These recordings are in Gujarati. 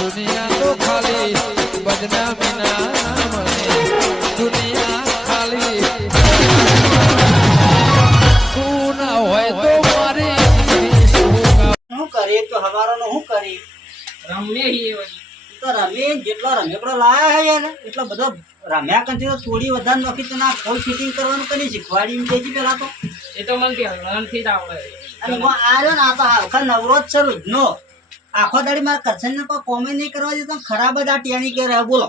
દુનિયા તો ખાલી બદનામી ના નામને દુનિયા ખાલી તું ના હોય તો મારી શું કરી તો હવારોનો શું કરી રમે હી વળી તો રમે જેટલો રમેકડો લાયા હે ને એટલો બધો રમ્યા કંથી તો થોડી વધારે નોખી તો ના ફૂલ ફિટિંગ કરવાનું કરી શીખવાડી એમ કેજી પેલા તો એ તો મને નાનથી જ આવડે અને હું આ રહ્યો ને આ તો આખા નવરો જ છે રોજનો આખો દાડી મારા કરશન ને કોઈ કોમે નહીં કરવા દેતો ખરાબ જ આ ટેણી કે રહ્યા બોલો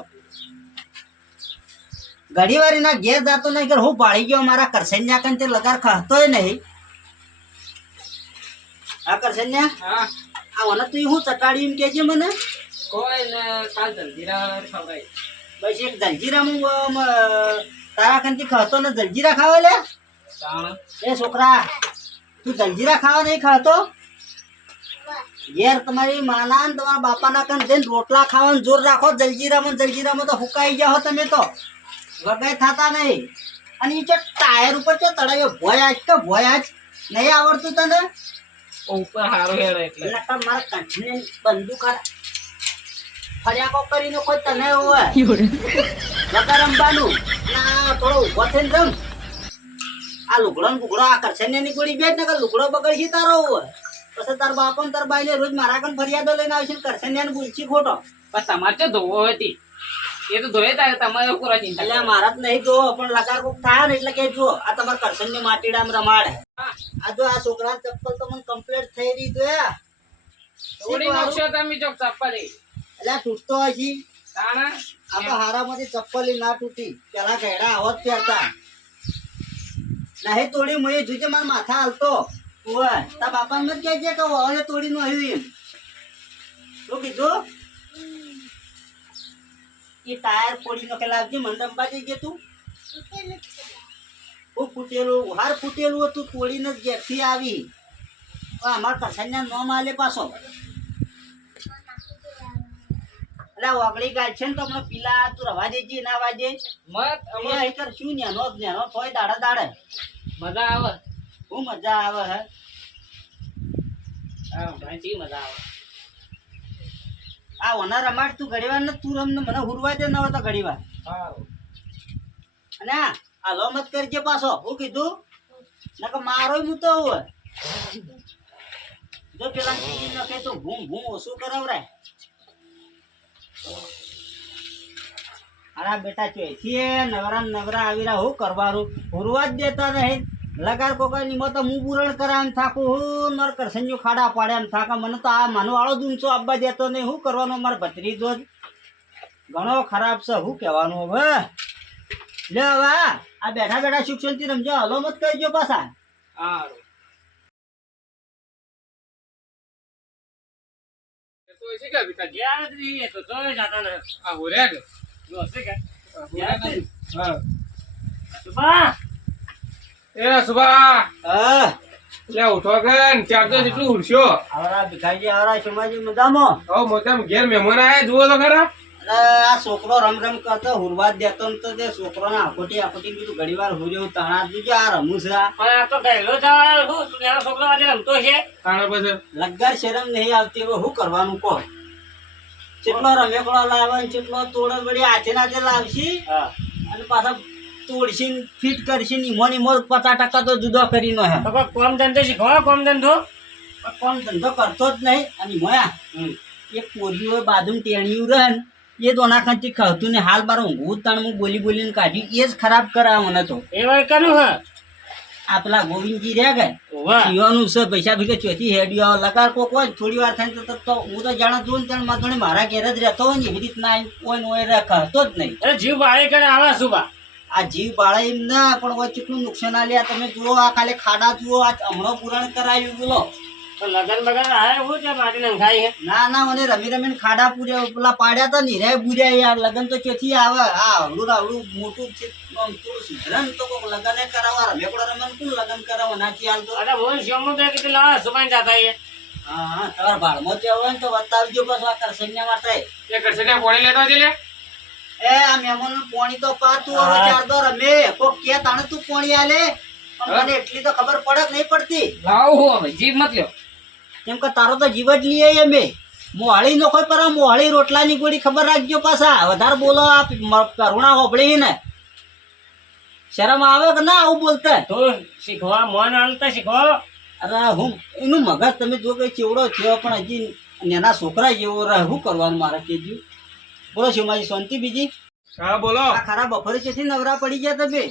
ઘડી વાર એના ઘેર જાતો નહીં કે હું પાડી ગયો મારા કરશન ને આકન તે લગાર ખાતોય નહીં આ કરશન ને હા આ મને તું હું ચટાડી એમ કેજે મને કોઈ ને કાલ જલ્દીરા ખવડાય બસ એક જલજીરા તારા કંથી ખાતો ને જલજીરા ખાવા લે તાણ એ છોકરા તું જલજીરા ખાવા નહીં ખાતો ઘેર તમારી માના ને તમારા બાપાના કન જઈને રોટલા ખાવાનું જોર રાખો જલજીરામાં તો હુકાઈ ગયા હો તમે તો વગાઈ થતા નહીં અને એ ટાયર ઉપર છે તળાયો ભોય આજ નહીં આવડતું તને ઉપર હારો હેડે એટલે નકર મારા કંઠને બંદૂક ફર્યાકો કરીને કોઈ તને હોય વગર રમવાનું ના થોડો ઉભો થઈને જમ આ લુગડો ને ગુગડો આ કરશે ની ગોળી બેઠ ને લુગડો બગડશી તારો હોય પછી તાર બાપો ને તાર બાઈ રોજ મારા કન ફરિયાદો લઈને આવશે ને કરશે ને બોલશી ખોટો પણ તમારે તો ધોવો હતી એ તો ધોયે થાય તમારે પૂરા ચિંતા એટલે મારા જ નહીં જો પણ લગાર કોક થાય ને એટલે કે જો આ તમારા કરશન ની માટીડામાં રમાડે આ જો આ છોકરા ચપ્પલ તો મને કમ્પ્લીટ થઈ રહી તો થોડી નકશો તમે ચોક ચપ્પલી એટલે તૂટતો હજી તાણ આ તો હારામાંથી ચપ્પલ ના તૂટી પેલા ઘેડા આવત પહેરતા નહીં તોડી મેં જોજે મારા માથા હાલતો ઓય તાર બાપાને મત કહેજે કે હવે તોડી નું આવ્યું એમ શું કીધું એ ટાયર ફોડી નો કે લાવજે મને રમવા જઈએ તું હું ફૂટેલું હાર ફૂટેલું હતું તોડીને જ ઘેરથી આવી પણ અમારા કસાઈના નો માલે પાછો એટલે ઓગળી ગાય છે ને તો હમણાં પીલા તું રવા દેજે ના વાજે મત અમે એ કર શું નેનો થોય દાડે મજા આવે હું મજા આવે હે હા ભાઈ મજા આવે આ ઓના રમાડ તું ઘડીવાર ને તું રમને મને હુરવા દે ન હોય તો ઘડીવાર હા અને આ લો મત કરજે પાછો હું કીધું નકર મારો હું તો હોય જો પેલા કીધી નખે તો ભૂમ ઓછું કરાવરાય અરે બેટા ચોથી નવરા આવી રહ્યા હું કરવાનું હુરવા જ દેતા નહીં લગાર કોકની મત હું પૂરણ કરાવ થાકું હું મારે કરસન્યો ખાડા પાડે એમ થાકા મને તો આ માનો વાળો જ ઊંચો આપવા દેતો નહીં શું કરવાનું મારે ભત્રીજો જ ઘણો ખરાબ છે શું કહેવાનું હવે લે હવે આ બેઠા શિક્ષણથી રમજો હલો મત કરજો પાછા સારું તો છે કે વિકા ગયા નથી તો જોઈ જાતા ને આ હોરે કે જો છે કે હા સુબા એ સુબા હા લે ઉઠો કે ચાર તો જેટલું ઉડશો આવરા ભિખાજી આવરા સમાજી મજામાં હો મોટા ઘેર મહેમાન આયા જુઓ તો ખરા અરે આ છોકરો રમ કરતો હુરવા જ દેતો ને તો તે છોકરોને આખોટી કીધું ઘડી વાર હુર્યો તાણા જોજો આ રમું છે પણ આ તો ગયેલો જવાનો હું સુનેરો છોકરો આજે રમતો છે તાણે પછી લગાર શરમ નહીં આવતી હવે શું કરવાનું કહો કેટલો રમેકડો લાવે ને કેટલો તોડે વળી હાથે નાથે લાવશી અને પાછા તોડશી ફિટ કરશી ને ઈમો 50% તો જુદો કરીને હે તો કોમ ધંધો શીખવા કોમ ધંધો કોણ ધંધો કરતો જ નહીં અને મોયા એક પોરીઓ બાજુ ટેણિયું રહે ને એ તો નાખાથી ખાવતું ને હાલ બાર ઊંઘું તાણ હું બોલીને કાઢ્યું એ જ ખરાબ કરાવે મને તો એ વાય કનું હે આ પેલા ગોવિંદજી રહ્યા ગયા પીવાનું છે પૈસા ભેગા ચોથી હેડ્યો લગાર કોક હોય થોડી વાર થાય તો હું તો જાણે જોઉં ને મારે મારા ઘેર જ રહેતો હોય ને એવી રીતના ઓય રાખતો જ નહીં અરે જીવ બાળે કરે આવે સુબા આ જીવ બાળે એમ ના પણ હોય કેટલું નુકસાન આલ્યા તમે જુઓ આ ખાલી ખાડા જુઓ આ હમણાં પુરાણ કરાવ્યું બોલો તો લગન બગન આય હું છે માટી નંખાઈ હે ના મને રમીને ખાડા પૂર્યા પેલા પાડ્યા હતા ને રે બુર્યા યાર લગન તો ચોથી આવે આ આવડું મોટું છે થોડું સુધરણ તો કોક લગન કરાવવા રમેકડો રમન કોણ લગન કરાવવા નાખી હાલ તો અરે હું શોમો તો કે લા સુબાઈ જાતા હે હા તમારા ભાડમાં તે હોય ને તો બતાવજો પાછો આ કરસન્યા માટે એ કરસન્યા પાણી લેતા જલે એ આ મહેમાન પાણી તો પાતું હવે ચાર દો રમે કોક કે તાણે તું પાણી આલે પણ મને એટલી તો ખબર પડે કે નહીં પડતી લાવ હો જીવ મત લ્યો કેમ કે તારો તો જીવ જ લઈએ અમે મોહળી નો કોઈ પર મોહળી રોટલાની ગોળી ખબર રાખજો પાછા વધારે બોલો આ કરુણા હોબળી ને શરમ આવે કે ના આવું બોલતા તો શીખવા મોન હાલતા શીખવા અરે હું એનું મગજ તમે જો કઈ ચેવડો છે પણ હજી નાના છોકરા જેવો રહે શું કરવાનું મારે કેજુ બોલો શું મારી શાંતિ બીજી હા બોલો આ ખરા બપોરે છે નવરા પડી ગયા તમે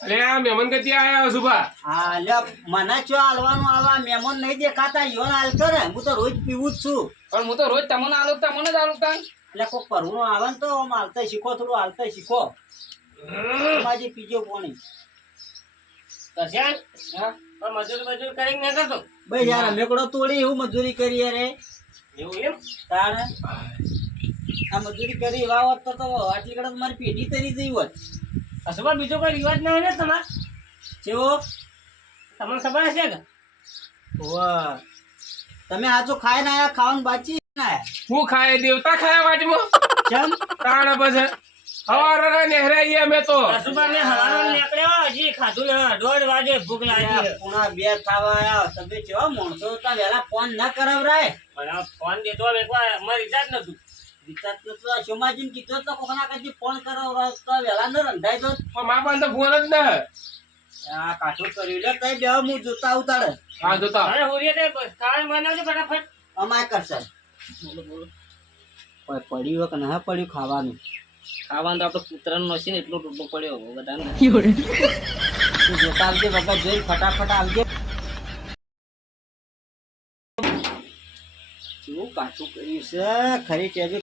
અરે આ મહેમાન કદી આયા સુભા હા લે મને ચો હાલવાનું આવા મહેમાન નહીં દેખાતા યોન હાલ કરે હું તો રોજ પીવું જ છું પણ હું તો રોજ તમને આલું જ આલું તા એટલે કોક પરવું આવે ને તો આમ હાલતા શીખો થોડું હાલતા શીખો માજી પીજો કોણી કરશે પણ મજૂર કરીને ન કરતો ભાઈ યાર મેકડો તોડી એવું મજૂરી કરી રે એવું એમ તાણે આ મજૂરી કરી વાવત તો આટલી કડક મારી પેઢી તરી જઈ હોત અસુભા બીજો કોઈ રિવાજ ના હોય ને તમારે કેવો તમને ખબર હશે કે વાહ તમે આ જો ખાઈને આયા ખાવાનું બાચી ના હું ખાય દેવતા ખાયા વાટમાં ચમ તાણ પછી હવારના નેહરાઈ અમે તો અસુભા ને હવાનો નીકળ્યો હજી ખાધું ને 1:30 વાગે ભૂખ લાગી પૂણા 2 ખાવા આયા તમે કેવા માણસો તા વેલા ફોન ના કરાવરાય પણ આ ફોન દેતો એકવાર અમારી રિચાર્જ નતું રિચાર્જ તો સોમાજીને કીધો તો કોકના કદી ફોન કરાવરા તો વેલા ન રંધાઈ તો પણ મા પાસે તો ફોન જ ના આ કાઠું કર્યું લે તઈ બે હું જોતા ઉતાડે હા જોતા અરે હોરીએ તે ખાવાનું બનાવજો ફટાફટ અમાય કરશે કોઈ પડ્યું કે ના પડ્યું ખાવાનું ખાવાનું તો આપણે કૂતરાનું નસી ને એટલો ટૂંકો પડ્યો બધાને તું જોતા આવજે બાબા જોઈ ફટાફટ આવજે શું કાઠું કર્યું છે ખરી ટેબી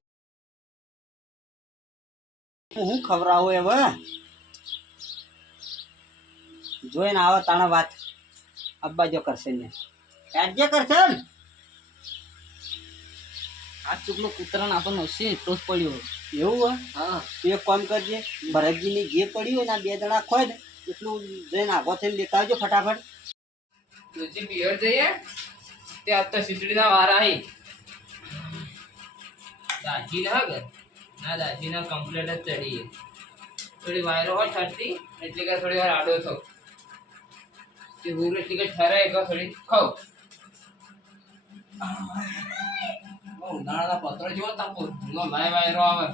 હું ખવરાવું હવે જોઈને આવો તાણા વાત અબ્બા જો કરશે ને કાઢજે કરશે ને આ ચૂકલો કૂતરાને આપણને નસી એટલો જ પડ્યો એવું હોય હા તું એક કામ કરજે ભરતજીની જે પડી હોય ને આ 2 જણા ખોય ને એટલું જઈને આગો થઈને લેતા આવજો ફટાફટ તુજી પિયર જઈએ તે આજ તો ખીચડીના વારા હી દાજી ના હગે ના દાજી ના કમ્પ્લીટ જ ચડી થોડી વાયરો હોય ઠરતી એટલે કે થોડી વાર આડો થો તે હું એટલે કે ઠરાય કે થોડી ખાવ ઉનાળાના પત્રો જેવો તાપો વાયરો આવે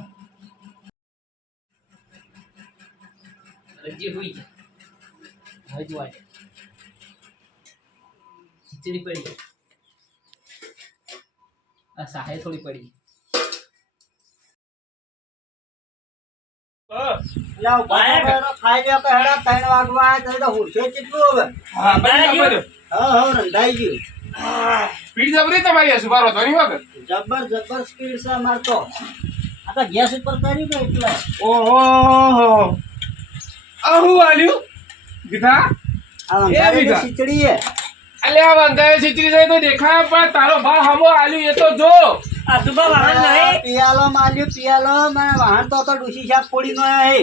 રજી હોઈ જાય હજુ વાય ખીચડી પડી આ સાહે થોડી પડી ખાઈ લ્યો કે હેડા 3 વાગવા આવ્યા તો હુરશે કેટલું હવે હા બરાબર હા રંધાઈ ગયું સ્પીડ જબરી તમારી સુભારો તો નહીં વગર જબર સ્પીડ છે અમાર તો આ તો ગેસ ઉપર કર્યું ને એટલે ઓહો આહુ આલ્યું દીધા આ વંગારેલી ખીચડી હે અલ્યા વંગાએ ખીચડી જાય તો દેખાય પણ તારો ભાવ હમો આલ્યું એ તો જો આ સુબા વાહન નહીં પિયાલો માલ્યું પિયાલો મને વાહન તો ડુસી શાક પોડી નો હે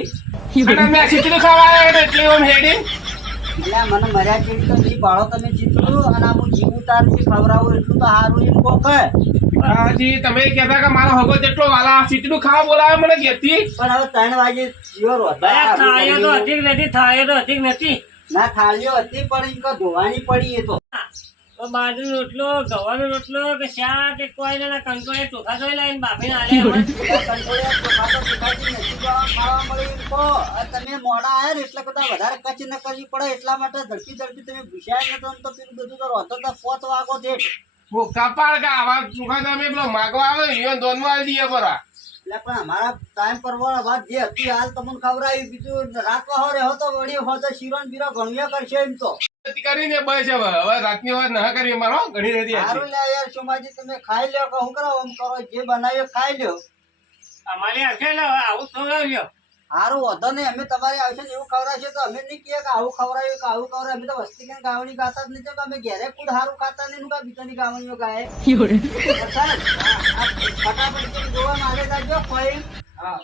અને મેં ખીચડી ખાવા આવ્યો એટલે ઓમ હેડી એટલે મને મર્યા જેવી તો નહીં ભાળો તમે જીતલું અને આ હું જીવું તારથી ખવડાવું એટલું તો સારું એમ કહો કે હાજી તમે કહેતા કે મારો હગો જેટલો વાલા ખીચડી ખાવા બોલાવે મને કહેતી પણ હવે 3 વાગે જીવર નથી ના થાળીઓ હતી પણ એમ ધોવાની પડી એ તો બાજરી રોટલો ગવાનો રોટલો કે શાક કે કોઈ ના કંકોડે ચોખા જોઈ લાવીને બાફીને આલ્યા તમે મોડા આયા ને એટલે બધા વધારે કચ ન કરવી પડે એટલા માટે ઝડપી તમે ભૂસ્યા નતો તો પેલું બધું તો રોતો તો 5 વાગો છે કપાળ કે આવા ચોખા તમે પેલો માગવા આવે ઈયો દોનમાં આલી દઈએ પરા એટલે પણ અમારા ટાઈમ પર વાત જે હતી હાલ તમને ખવડાવી બીજું રાતવા હોરે હતો વળી હોતો શીરો ને બીરો ઘણું કરશે એમ તો કરીને બસ હવે રાતની વાત ના કરી મારો ઘણી રહેતી સારું લે યાર સોમાજી તમે ખાઈ લ્યો કે હું કરો આમ કરો જે બનાવ્યો ખાઈ લ્યો અમારી આખે આવું ખવડાવ્યો સારું વધો નહીં અમે તમારી આવશે ને એવું ખવડાવશે તો અમે નહીં કહીએ કે આવું ખવડાવ્યું કે આવું ખવડાવ્યું અમે તો વસ્તી કે ગાવણી ગાતા જ નહીં કે અમે ઘેરે કુડ સારું ખાતા નહીં કે બીજાની ગાવણીઓ ગાય ફટાફટ જોવા માંગે જાજો કોઈ હા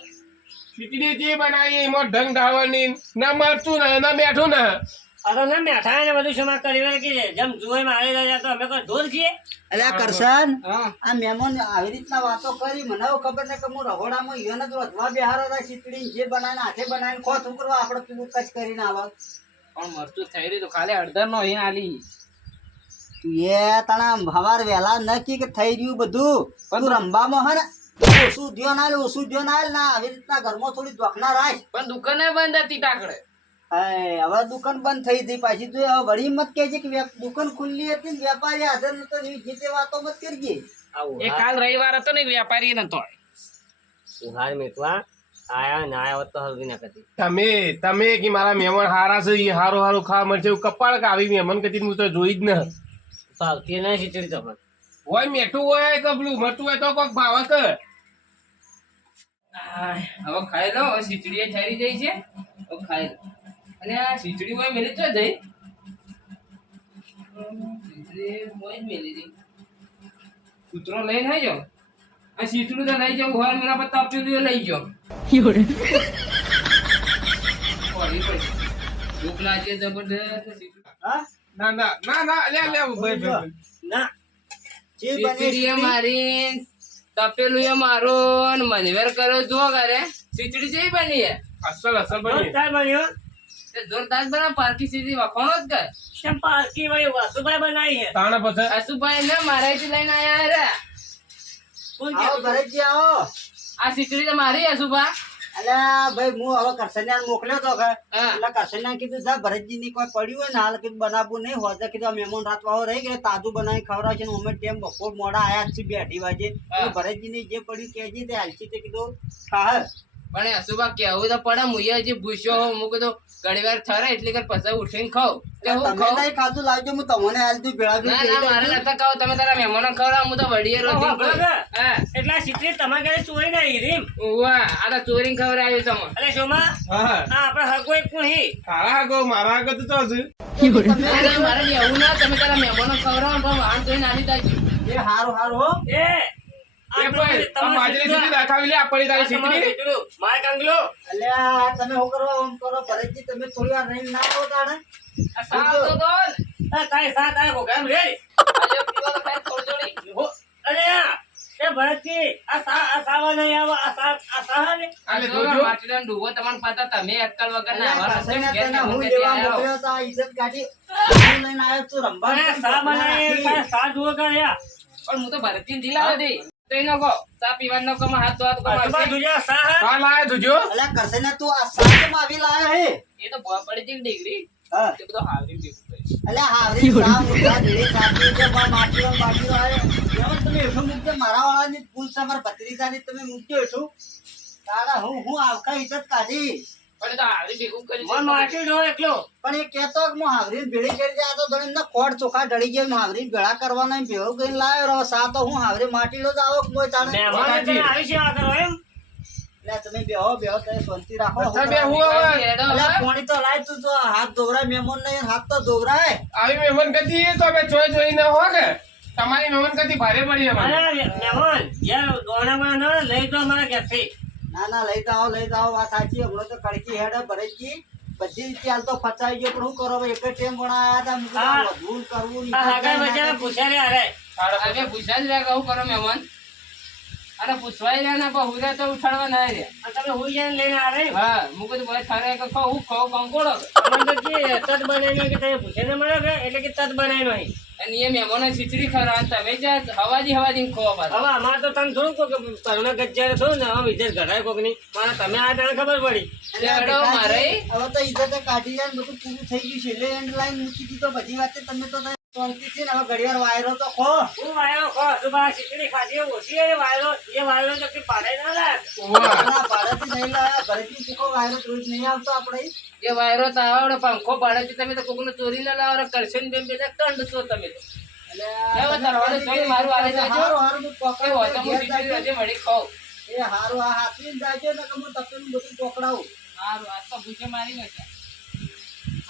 ખીચડી જે બનાવી એમાં ઢંગ ઢાળવાની ના મરતું ને ના બેઠું ને અરે ના મેઠા ને બધું શમા કરી કે જેમ જુએ મારે જાય તો અમે કોઈ દૂર છીએ અલ્યા કરશન આ મહેમાન આવી રીતના વાતો કરી મને ખબર ને કે હું રહોડામાં ઈયોને તો વધવા બેહારો હતા ખીચડી જે બનાવીને હાથે બનાવીને ખો શું કરવા આપણે પેલું કચ કરીને આવે પણ મરચું થઈ રહ્યું તો ખાલી 1/2 નો અહીં આલી એ તણા હવાર વહેલા નક્કી કે થઈ રહ્યું બધું તું રમવામાં હે ને ઓછું ધ્યાન આલ ના આવી રીતના ઘરમાં થોડી દોખના રાખ. પણ દુકાને બંધ હતી ટાકડે. હવે દુકાન બંધ થઈ હતી પાછી તું હવે વળી મત કહેજે કે દુકાન ખુલ્લી હતી ને વેપારી હાજર નતો જે તે વાતો મત કરજે. એ કાલ રવિવાર હતો ને વેપારી નતો. ઉહાર મેકવા આયા ના આવ્યો તો હલવી ના કરતી. તમે કે મારા મહેમાન હારા છે એ હારું હારું ખાવા મળશે એવું કપાળ કે આવી મહેમાન કદી હું તો જોઈ જ ન ભાવતી નહીં ખીચડી તો પણ હોય મેઠું હોય કે પેલું મરચું હોય તો કોક ભાવે કે હવે ખાઈ લો. હવે ખીચડી ઠરી જાય છે. હવે ખાઈ લો. અને આ ખીચડી હોય મેલી તો જઈ ખીચડી હોય જ મેલી જઈ કૂતરો લઈને આવી જાઓ. આ ખીચડું તો લઈ જાઉં હોય મેરા પર તપેલું લઈ જાઓ. ભૂખ લાગે જબરદસ્ત. હા ના ભાઈ ના જે બને ખીચડી એ મારી તપેલું એ મારું ને મનવેર કર્યો જો કરે ખીચડી જેવી બની હે. અસલ બની તાર બન્યો તે જોરદાર બના પાર્કી સીધી વખોણો જ કર. કેમ પારકી વળી વાસુભાઈ બનાવી હે તાણે પછી આસુભાઈ ને મારાથી લઈને આયા રે. કોણ આવો ભરતજી આવો. આ ખીચડી તો મારી આસુભા. અલ્યા ભાઈ હું હવે કરસન્યાને મોકલ્યો તો કે હા. એટલે કરસન્યાને કીધું જા ભરતજી ની કોઈ પડ્યું હોય ને હાલ કીધું બનાવવું નહીં હોય તો કીધું આ મહેમાન રાત વાળો રહી ગયા તાજું બનાવી ખવડાવશે ને અમે ટેમ બપોર મોડા આયા જ છે 2-2 વાગે હા. ભરતજી ની જે પડ્યું કહેજે તે હાલશે તે કીધું ખા પણ એ આસુભા કેવું તો પડે હું હજી ભૂસ્યો હોઉં. હું કીધું ઘણી વાર ઠરે એટલે કે પછી ઉઠીને ખાઉં. તે હું તમે ખાઉં? નહીં ખાધું લાવજો હું તમને હાલ તું ભેળા ના મારે નતા ખાવ. તમે તારા મહેમાનો ખવડાવો. હું તો વડીએ રોટી ખાઉં. હા એટલા ખીચડી તમારા ઘરે ચોરી ના હીરીમ ઉવ્વા, આ તો ચોરીને ખવડાવ્યું તમે. અરે શોમા હા આ આપણે હગો એક કોણ હી તારા આગળ મારા આગળ તો હજુ ના, ના, મારે એવું ના. તમે તારા મહેમાનો ખવડાવો પણ વાણ જોઈને આવી જાજો. એ હારું હારું હો એ એ ભાઈ આ માજરી સુધી દાખાવી લે આપણી તારી ખીચડી માર કંગલો અલ્યા તમે શું કરો આમ કરો ભરતજી તમે થોડી વાર રહીને ના આવો તાણે આ સાવ તો દો ને. આ કાઈ સાત આ ભોગામ રે આજે પીવા તો કાંઈ થોડી થોડી. હો, અરે એ ભરતજી આ સાવા નહીં આવો આ સાહા ને આલે જો જોજો માટલાનો ડૂબો તમને પતા તમે અક્કલ વગર ના અલ્યા આવવાના છો. કરસન્યા ઘેર તને હું મહેમાન લેવા આયા હો. મોકલ્યો તો આ ઇજ્જત કાઢી હું લઈને આવ્યો તું રંભા અરે સા બનાવી સા જુઓ કર્યા પણ હું તો ભરતજી દિલાવા દે તો એનો કહો ચા પીવાનો નો કમા હાથ ધોવા તો કમા આજુબાજુ આવશે. જોજો સાહા કાલ આયા જોજો અલ્યા કરસન્યા તું આ સાચમાં આવી લાયો હે એ તો ભૂવા પડી જઈ ડિગ્રી હા તે બધો હાવરી ભેગું કરી. અલ્યા હાવરી સા મુદ્દા ધીરે સાચી છે પણ માટીઓ આયો એમ તમે એઠો મૂકજો મારા વાળાની ફૂલ સમર ભત્રીજાની તમે મૂકજો એઠો તારા હું આવકા ઇજ્જત કાઢી પણ એ તો હાવરી ભેગું કરી મન માટી જો એકલો પણ એ કહેતો કે હું હાવરીને ભેળી કરી જાય તો ધણી ના ખોટ ચોખા ઢળી ગયા હું હાવરીને ભેળા કરવાના એમ ભેળું કરીને લાવ્યો રહો સા તો હું હાવરી માટીલો જ આવો મોય તાણે મહેમાન તને આવી છે આ કરો એમ એટલે તમે બેહો તમે શાંતિ રાખો અચ્છા બે હું હવે હેડો અલ્યા હવે. પાણી તો લાય તું તો હાથ ધોવરાય મહેમાન નહીં હાથ તો ધોવરાય આવી મહેમાન કદી તો અમે જોઈ ન હો કે તમારી મહેમાન કદી ભારે પડી અમારે અરે મહેમાન યાર દોણામાં ન લઈ તો અમારા ઘરથી ના લઈ જાઓ વાત સાચી હમણાં તો કડકી હેડ ભરેજી બધી રીતે હાલ તો ફસાઈ ગયો પણ શું કરો હવે એક જ ટેમ ભણાયા હતા હા. વધવું ને કરવું ને આ હાગા બજાર પૂછ્યા રે અરે હવે પૂછ્યા જ રહ્યા કહું કરો મહેમાન અને પૂછવાય રહ્યા ને પણ હુરે તો ઉઠાડવા ના રહ્યા. આ તમે હુઈ જઈને લઈને આ રે હા હું કીધું ભાઈ ઠરે કે ખાવ હું ખાવ કંકોડો અમને તો કે તત બનાવી કે તમે પૂછે ને મળે કે એટલે કે તત બનાવી નહીં અને એ મહેમાનો ખીચડી ખરા તમે જ્યાં હવાજી ખોવા પાછા. હવે અમારે તો તમે થોડું કહો કે તરુણા ગજ્જારે થોડું ને હવે ઇજ્જત ઘટાય કોક ની મારે તમે આ તને ખબર પડી એટલે હેડો મારે હવે તો ઇજ્જત કાઢી જાય ને બધું પૂરું થઈ ગયું છે એટલે એન્ડ લાઈન મૂકી દીધો બધી વાતે તમે તો શાંતિ છે ને હવે ઘડીવાર વાયરો તો ખો હું વાયરો ખો સુભા ખીચડી ખાધી ઓછી એ વાયરો તો કે પાડે ના લાગ ના ભાડેથી નહીં લાવ્યા ઘરેથી ચૂકો વાયરો રોજ નહીં આવતો આપણે એ વાયરો તો આવડે પંખો પાડે તમે તો કોકને ચોરી ના લાવો કરશે ને બેન બેટા કંડ છો તમે તો. હવે તરવાડે જોઈને મારું હાલે જાજો. હારું હું એ પકડું, હોય તો હું ઘેર ખીચડી જાજો. હજી વળી ખાઉં. એ હારું આ હાથવીને જાજો ને કે હું તપેલું બધું પકડાવું હારું, આજ તો ભૂખે મારી નાખ્યા.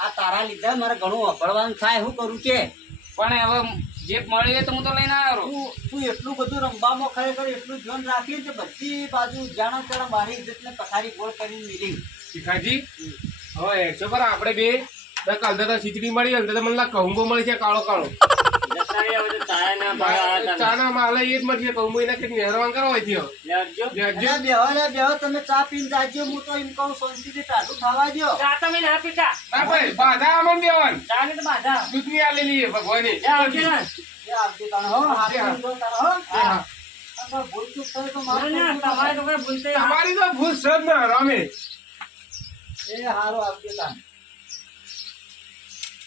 આ તારા લીધા મારે ઘણું વાપરવાનું થાય શું કરું કે પણ હવે જે મળ્યું એ તો હું તો લઈને આવ્યો. તું એટલું બધું રમવામાં ખરેખર એટલું ધ્યાન રાખી કે બધી બાજુ જાણો ત્યારે મારી ઇજ્જતને પથારી ગોળ કરીને મિલી શિખાજી હવે એકસો પર આપણે બે કાલ તો ખીચડી મળી હોય ને તો મને કહુંબો મળી છે કાળો કાળો તારી હવે તો ચાય ના ભાવે આ ચાના માલે એ જ મળશે કહું હું એને કંઈક મહેરબાન કરવા હોય થયો લેવજો લેજો. બેહો તમે ચા પીને જાજો હું તો એમ કહું શાંતિથી ટાઢું ખાવા દો ચા તમે ના પીતા ના ભાઈ બાધા આમન દેવાન ચા ને તો બાધા દૂધની આલેલી છે ભગવાને લે આવજે ને એ આવતી તાણ હો હાથ ઊંધો તાણ હો હા. આ ભૂલ ચૂક થાય તો ના, ના, તમારે તો કઈ ભૂલતે ના. તમારી તો ભૂલ છે જ ને રમે એ હારો આવતી તાણ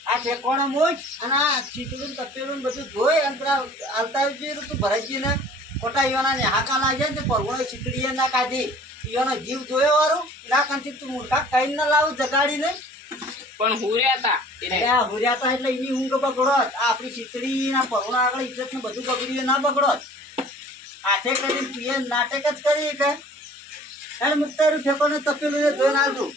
આ ઠેકોણો મોજ અને આ ચીતડું તપેલું બધું ધોઈ અને પેલા હાલતા તું ભરાજી ને ખોટા ઈવાના ને હાકા લાગે ને પરગોળો ચીતડીએ ના કાઢી ઈવાનો જીવ જોયો વાળું ના કાંથી તું મૂર્ખા કઈ ના લાવું જગાડીને પણ હુર્યા હતા એને. એટલે આ હુર્યા હતા એટલે એની ઊંઘ બગડોત આ આપણી ચીતડી ના પરગોળા આગળ ઇજ્જત ને બધું બગડ્યું ના બગડોત હાથે કરીને તું એ નાટક જ કરી કે એને મુક્તારું ઠેકોને તપેલું ને ધોઈને આવતું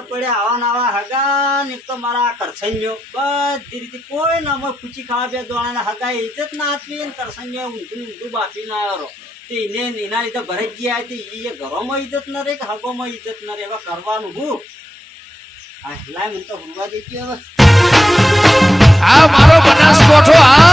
પડે આવા નવા હગા ને એક તો મારા કરસન્યો બધી રીતે કોઈ ના અમે ખુચી ખાવા બે દોણા હગા ઇજ્જત ના આપી ને કરસન્યો ઊંધું ઊંધું બાપી ના આવ્યો તે એને એના લીધે ભરે જ ગયા હતી એ ઘરોમાં ઇજ્જત ન રહે કે હગોમાં ઇજ્જત ન રહે હવે કરવાનું હું હા લાય મને તો ભૂલવા દેતી હવે આ મારો બનાસકોઠો આ